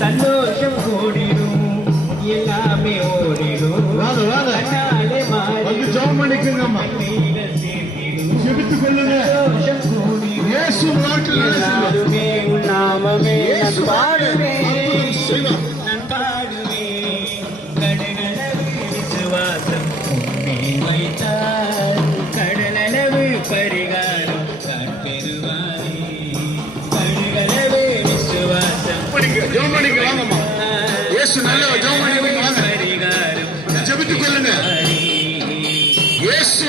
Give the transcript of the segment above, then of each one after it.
சந்தோஷம் கூடிடும் எல்லாமே ஓடிடும் கண்ணாலே மாறி ஜெபம் பண்ணிக்கங்கம்மா ஜெபித்துக் கொள்ளுங்க சந்தோஷம் கூடிடும் இயேசு நாமத்திலே நாமே உன் நாமமே நான் பாடுவேன் செய்வார் நான் பாடுவேன் கடலளவு விசுவாசம் உன்னை வைத்தால் கடலளவு பரிகாரம் பெறுவாரே கடலளவு விசுவாசம் ஜெபம் பண்ணிக்க வாங்கம்மா இயேசு நல்லவர் ஜெபம் பண்ணிக்க வாங்க பரிகாரம் ஜெபித்துக் கொள்ளுங்க இயேசு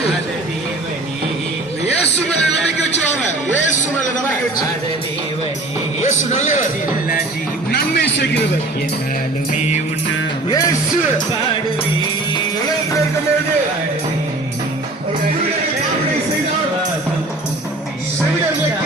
இயேசு மேல நம்பிக்கை வச்சுவாங்க இயேசு மேல நம்பிக்கை வச்சு இயேசு நல்லவர் நன்மை செய்கிறவர் என்னாலுமே உன்னை இயேசு பாடுவேன் செய்தார் செவிடர்களை